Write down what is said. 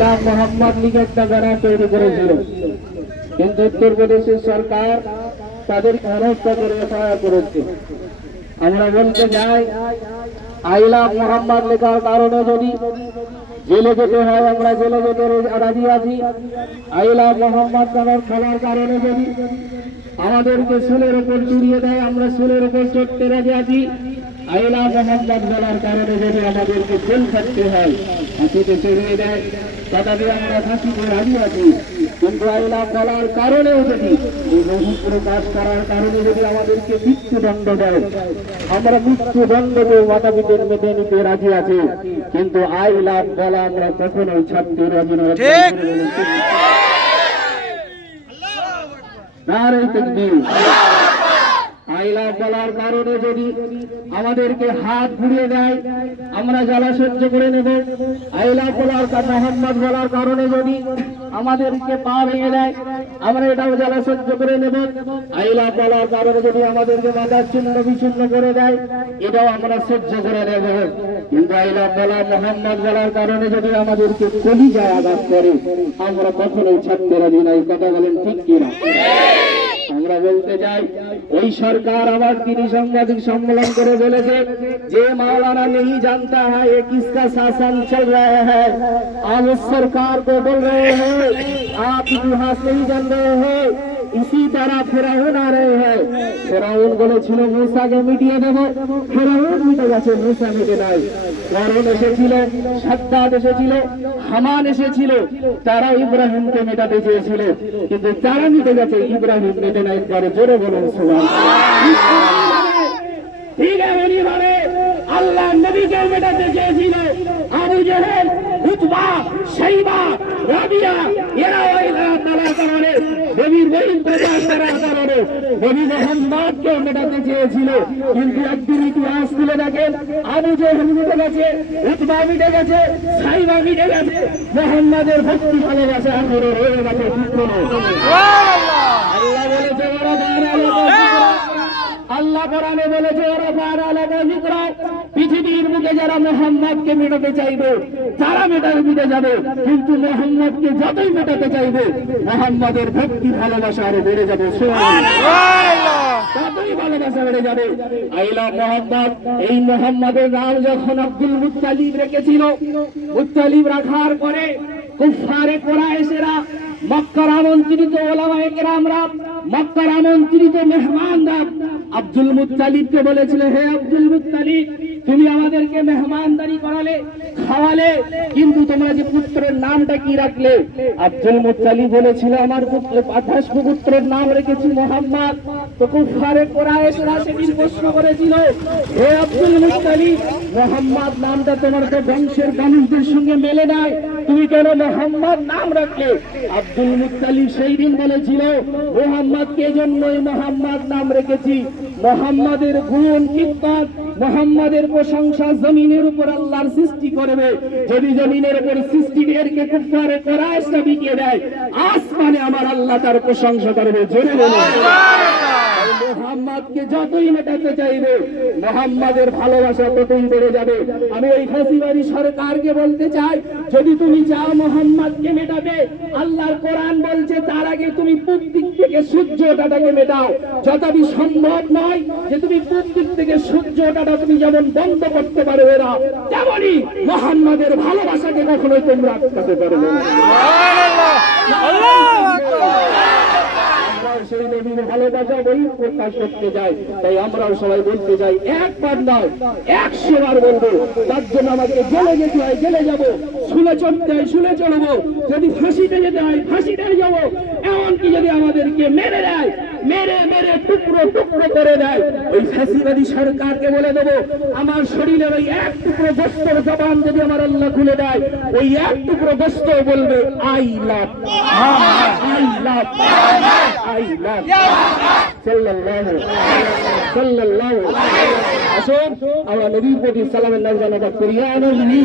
আইলা Mohammad banner তৈরি করেছিল। কিন্তু উত্তরপ্রদেশের সরকার তাদের অনস্থা করে এফআইআর করেছে। আমরা বলতে যাই আইলা মোহাম্মদ লেখার কারণে যদি জেলে যেতে হয়, আমরা জেলে যেতে রাজি আছি। আইলা মোহাম্মদ নামের খেলার কারণে যদি আমাদেরকে সুলের উপর চুরিয়ে দেয়, আমরা সুলের উপর চড়তে রাজি আছি। আইলা মোহাম্মদ বলার কারণে যদি আমাদেরকে জেল থাকতে হয়। ফাঁসিতে চড়িয়ে দেয়। তথাপি আমরা ফাঁসিতে রাজি আছি। কিন্তু আইলা বলার কারণেও যদি এই রহিপুর কাজ করার কারণে যদি আমাদেরকে মৃত্যুদণ্ড দেয় আমরা মৃত্যুদণ্ডকে মাতা পিতের মেটে নিতে রাজি আছি। কিন্তু আই লাভ বলা আমরা কখনোই ছাড়তে রাজি নয় নারে তকবীর। আইলা বলার কারণে যদি আমাদেরকে হাত ঘুরিয়ে দেয়, আমরা জ্বালা সহ্য করে নেব। আইলা বলার মোহাম্মদ বলার কারণে যদি আমাদেরকে পা ভেঙে দেয়, আমরা এটাও জ্বালা সহ্য করে নেব। আইলা বলার কারণে যদি আমাদেরকে মাথার চিহ্ন বিচ্ছিন্ন করে দেয়, এটাও আমরা সহ্য করে নেব। কিন্তু আইলা বলা মোহাম্মদ বলার কারণে যদি আমাদেরকে কলিজায় আঘাত করে, আমরা কখনোই ছাড়তে রাজি এই কথা বলেন ঠিক কিনা? আমরা বলতে চাই, ওই সরকার আবার তিনি সাংবাদিক সম্মেলন করে বলেছে যে মাওলানা নেই জানতা হয় কিসকা শাসন চল রহে হ্যাঁ আজ সরকার কো বল রে হ্যাঁ আপ ইতিহাস নেই জান রহে হ্যাঁ ইসি তারা ফেরাউন আ রহে হ্যাঁ ফেরাউন বলেছিল মুসাকে মিটিয়ে দেব। ফেরাউন মিটে গেছে, মুসা মিটে নাই। করণ এসেছিল সাদ্দাদ এসেছিল, হামান এসেছিল তারা ইব্রাহিমকে মেটাতে চেয়েছিল। কিন্তু তারা মিটে গেছে, ইব্রাহিম মেটে নাই পরে জোরে বলুন সুমান ঠিক আল্লাহ নবীকে মেটাতে চেয়েছিল, আবু উতবা শাইবা রাবিয়া এরা ওই তালার কারণে নবীর বই প্রচার করার কারণে নবী মোহাম্মদকে মেটাতে চেয়েছিল। কিন্তু একদিন ইতিহাস তুলে দেখেন আবু জেহেল মিটে গেছে উতবা মিটে গেছে সাইবা মিটে গেছে মোহাম্মদের ভক্তি ভালোবাসা এখনও রয়ে গেছে আল্লাহ বলেছে ওরা আল্লাহ কোরআনে বলেছে পৃথিবীর মুখে যারা মোহাম্মদকে মেটাতে চাইবে, তারা মেটাতে মিটে যাবে। কিন্তু মোহাম্মদকে যতই মেটাতে চাইবে, মোহাম্মদের ভক্তি, ভালোবাসা আরও বেড়ে যাবে। ততই ভালোবাসা বেড়ে যাবে। আইলা মোহাম্মদ, এই মোহাম্মদের নাম যখন আব্দুল মুত্তালিব রেখেছিল, মুত্তালিব রাখার পরে কুফারে কোরআশেরা মক্কার আমন্ত্রিত ওলামায়ে কেরামরা, মক্কার আমন্ত্রিত মেহমানরা আব্দুল মুত্তালিবকে বলেছিল, হে আব্দুল মুত্তালিব, তুমি আমাদেরকে মেহমানদারি করালে, খাওয়ালে, কিন্তু তোমরা যে পুত্রের নামটা কি রাখলে? আব্দুল মুত্তালিব বলেছিল, আমার পুত্র আঠাশ পুত্রের নাম রেখেছি মোহাম্মদ। তো কুফারে কোরআশেরা সেদিন প্রশ্ন করেছিল, হে আব্দুল মুত্তালিব, মোহাম্মদ নামটা তোমার তো বংশের মানুষদের সঙ্গে মেলে নাই। তুমি কেন মোহাম্মদ নাম রাখলে? আব্দুল মুত্তালিব সেই দিন বলেছিল মোহাম্মদকে জন্যই মোহাম্মদ নাম রেখেছি? মোহাম্মদের গুণ কীর্তন মোহাম্মদের প্রশংসা জমিনের উপর আল্লাহর সৃষ্টি করবে। যদি জমিনের উপর সৃষ্টি সৃষ্টিদেরকে কুফারে কোরআশটা বিকিয়ে দেয়, আসমানে আমার আল্লাহ তার প্রশংসা করবে। জোরে বলুন। মোহাম্মদকে যতই মেটাতে চাইবে, মোহাম্মদের ভালোবাসা ততই বেড়ে যাবে। আমি ওই ফাঁসিবাড়ি সরকারকে বলতে চাই, যদি তুমি চাও মোহাম্মদকে মেটাবে আল্লাহর কোরআন বলছে তার আগে তুমি পূব দিক থেকে সূর্যটাকে মেটাও। যতটি সম্ভব নয় যে তুমি পূব দিক থেকে সূর্যটা তুমি যেমন বন্ধ করতে পারো এরা তেমনই মোহাম্মদের ভালোবাসাকে কখনোই তোমরা আটকাতে পারবে না। আমরাও সেই নবীর ভালোবাসা বই প্রকাশ করতে যাই তাই আমরাও সবাই বলতে যাই, একবার নয়, একশো বার বলব, তার জন্য আমাকে জেলে যেতে হয়, জেলে যাব। শুলে চড়তে হয় শুলে চড়বো যদি ফাঁসিতে যেতে হয়, ফাঁসিতে যাব। এমনকি যদি আমাদেরকে মেরে দেয়, মেরে মেরে টুকরো টুকরো করে দেয়, ওই ফাঁসিবাদী সরকারকে বলে দেবো, আমার শরীরের ওই এক টুকরো বস্ত্র জবান যদি আমার আল্লাহ খুলে দেয়, ওই এক টুকরো বস্ত্র বলবে, I love I love I love সাল্লাল্লাহু সাল্লাল্লাহু আসুন আমরা নবীর প্রতি সালামের নাম করিয়া নবী